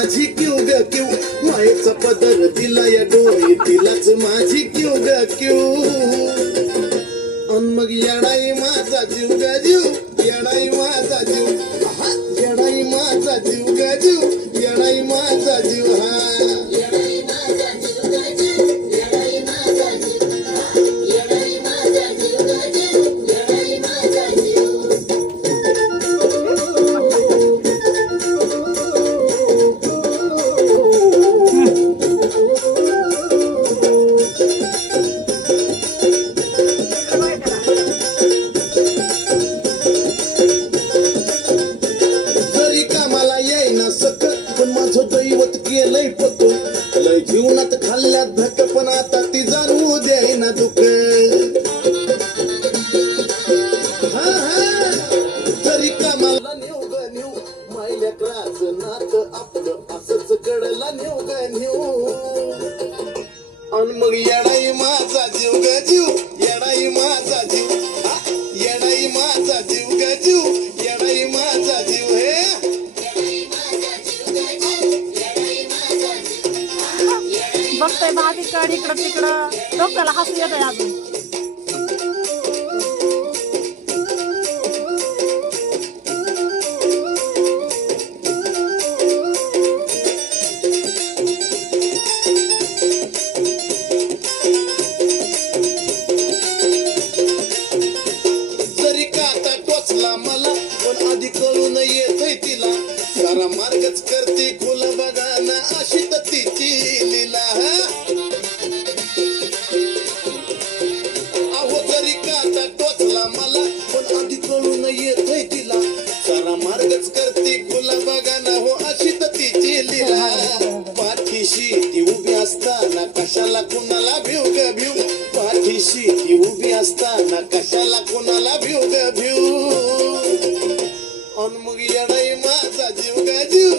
माझी क्यू ग क्यू, मायेचा पदर दिला या डोळी तिलाच माझी क्यू ग क्यू. अन मग येडाई माझा जीव ग जीव, येडाई माझा जीव, येडाई माझा जीव ग जीव, येडाई माझा जीव. हा दैवत केलंय पतो, लय जीवनात खाल्ल्यात धक पण आता ती जाणू देईना दुःख. जरी कामाला नेऊ ग नेऊ, मायल्या क्राच नात आपलं असंच कडला नेऊ ग नेऊ. आणि मग येडाई माझा जीव ग जीव, येडाई माझा जीव, येडाई माझा जीव ग जीव, येडाई माझा जीव. हे बघतोय भाभीकडे इकडं तिकडं, डोक्याला हसू येत आहे अजून. जरी काटा टोचला मला पण आधी कळून येतय तिला, सारा मार्गच करते खुला बघा ना अशी तर तिची लीला. अहो जरी काटा टोचला मला पण आधी कळून येतय तिला, सारा मार्गच करते खुला बघा ना हो अशी तर तिची लीला. पाठीशी ती उभी असताना कशाला कुणाला भिव ग भिव, पाठीशी ती उभी असताना कशाला कुणाला भिव ग भिव. अन मग येडाई माझा जीव ग जीव,